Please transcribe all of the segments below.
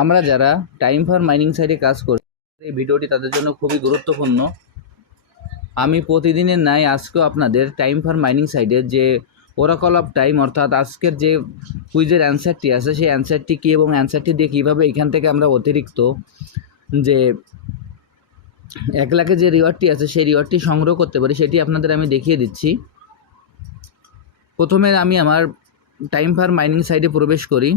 আমরা যারা time for mining সাইটে কাজ করি, এই ভিডিওটি তাদের জন্য খুবই গুরুত্বপূর্ণ। আমি প্রতিদিনের ন্যায় আজকেও আপনাদের টাইম ফর মাইনিং সাইডের যে ওরাকল অফ টাইম অর্থাৎ আজকের যে কুইজের অ্যান্সারটি আছে, সেই অ্যান্সারটি কী এবং অ্যান্সারটি দিয়ে কীভাবে এখান থেকে আমরা অতিরিক্ত যে এক লাখের যে রিওয়ার্ডটি আছে, সেই রিওয়ার্ডটি সংগ্রহ করতে পারি, সেটি আপনাদের আমি দেখিয়ে দিচ্ছি। প্রথমে আমি আমার টাইম ফার মাইনিং সাইটে প্রবেশ করি।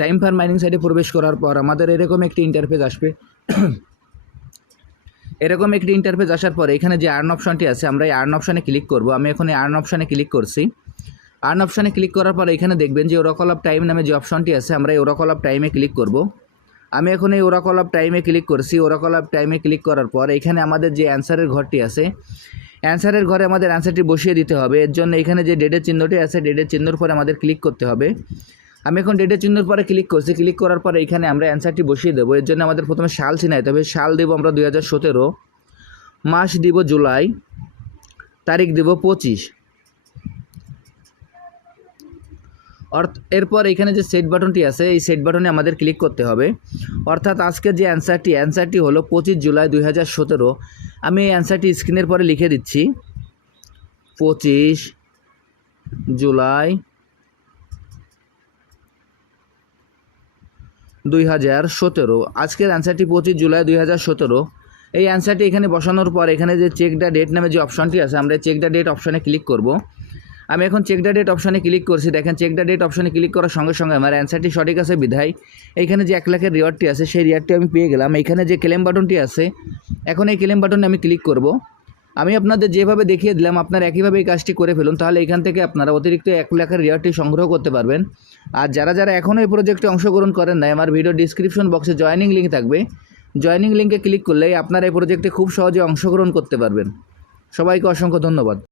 টাইম ফার মাইনিং সাইটে প্রবেশ করার পর আমাদের এরকম একটি ইন্টারফেস আসবে। এরকম একটি ইন্টারফেস আসার পরে এখানে যে আর্ন অপশনটি আছে, আমরা এই আর্ন অপশানে ক্লিক করব। আমি এখন এই আর্ন অপশানে ক্লিক করছি। আর্ন অপশানে ক্লিক করার পরে এখানে দেখবেন যে ওরাকল অফ টাইম নামে যে অপশনটি আছে, আমরা এই ওরাকল অফ টাইমে ক্লিক করব। আমি এখন এই ওরাকল অফ টাইমে ক্লিক করছি। ওরাকল অফ টাইমে ক্লিক করার পর এখানে আমাদের যে অ্যান্সারের ঘরটি আছে অ্যান্সারের ঘরে আমাদের অ্যান্সারটি বসিয়ে দিতে হবে। এর জন্য এখানে যে ডেটের চিহ্নটি আছে ডেটের চিহ্নর পরে আমাদের ক্লিক করতে হবে। আমি এখন ডেটের চিহ্নর পরে ক্লিক করছি ক্লিক করার পরে এখানে আমরা অ্যান্সারটি বসিয়ে দেবো। এর জন্য আমাদের প্রথমে সাল চিনাইতে হবে। সাল দেবো আমরা দুই হাজার সতেরো, মাস দিব জুলাই, তারিখ দেব পঁচিশ। অর্থ এরপর এখানে যে সেট বাটনটি আছে, এই সেট বাটনে আমাদের ক্লিক করতে হবে। অর্থাৎ আজকের যে অ্যান্সারটি অ্যান্সারটি হলো পঁচিশ জুলাই দুই হাজার সতেরো। আমি এই অ্যান্সারটি স্ক্রিনের পরে লিখে দিচ্ছি। পঁচিশ জুলাই দুই হাজার সতেরো। আজকের অ্যান্সারটি পঁচিশ জুলাই দুই হাজার সতেরো। এই অ্যান্সারটি এখানে বসানোর পর এখানে যে চেক দ্য ডেট নামে যে অপশনটি আছে, আমরা চেক দ্য ডেট অপশানে ক্লিক করব। আমি এখন চেক দ্য ডেট অপশানে ক্লিক করছি। দেখেন চেক দ্য ডেট অপশানে ক্লিক করার সঙ্গে সঙ্গে আমার অ্যান্সারটি সঠিক আছে বিধায়। এইখানে যে এক লাখের রিওয়ার্ডটি আছে, সেই রিওয়ার্ডটি আমি পেয়ে গেলাম। এখানে যে ক্লেম বাটনটি আছে, এখন এই ক্লেম বাটনে আমি ক্লিক করব। আমি আপনাদের যেভাবে দেখিয়ে দিলাম, আপনারা একইভাবে এই কাজটি করে ফেলুন, তাহলে এখান থেকে আপনারা অতিরিক্ত এক লাখের রেয়ারটি সংগ্রহ করতে পারবেন। আর যারা যারা এখনও এই প্রজেক্টে অংশগ্রহণ করেন নাই, আমার ভিডিও ডিসক্রিপশন বক্সে জয়নিং লিঙ্ক থাকবে। জয়নিং লিঙ্কে ক্লিক করলেই আপনারা এই প্রজেক্টে খুব সহজে অংশগ্রহণ করতে পারবেন। সবাইকে অসংখ্য ধন্যবাদ।